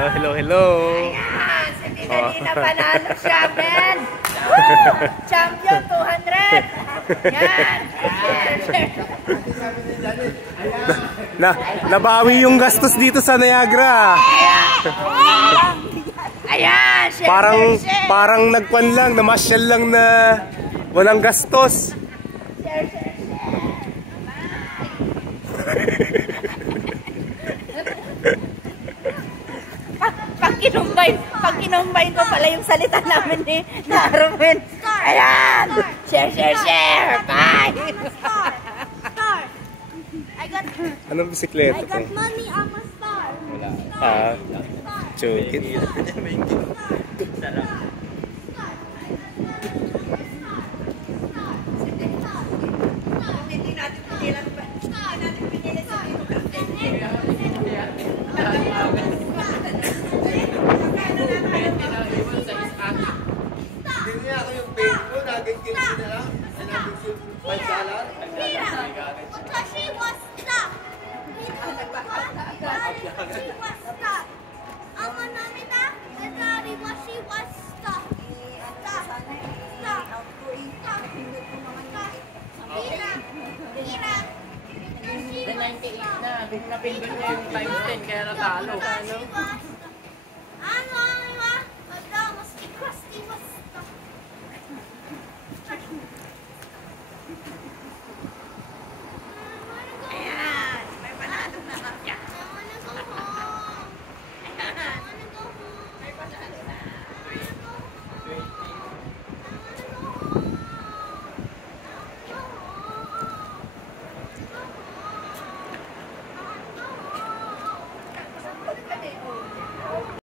Hello, hello. Ayan, si Tinalina panalo siya, men. Woo! Champion 200. Yan. Nabawi yung gastos dito sa Niagara. Ayan, share, share. Parang nagpan lang, namasyal lang na walang gastos. Share, share, share. Pag kinumbay ko pala yung salita namin ni Arvin. Ayan! Share, share, share! Bye! Star. I got Anong bisikleta? I got money, I'm a star. Wala. Chukit. Hindi natin pinilan pa. Natin pinilan sa Because she was stuck. She was stuck. Ama namita, daddy was she was stuck. Ira. 98 na. Napindot niya yung times 10 kaya natalo.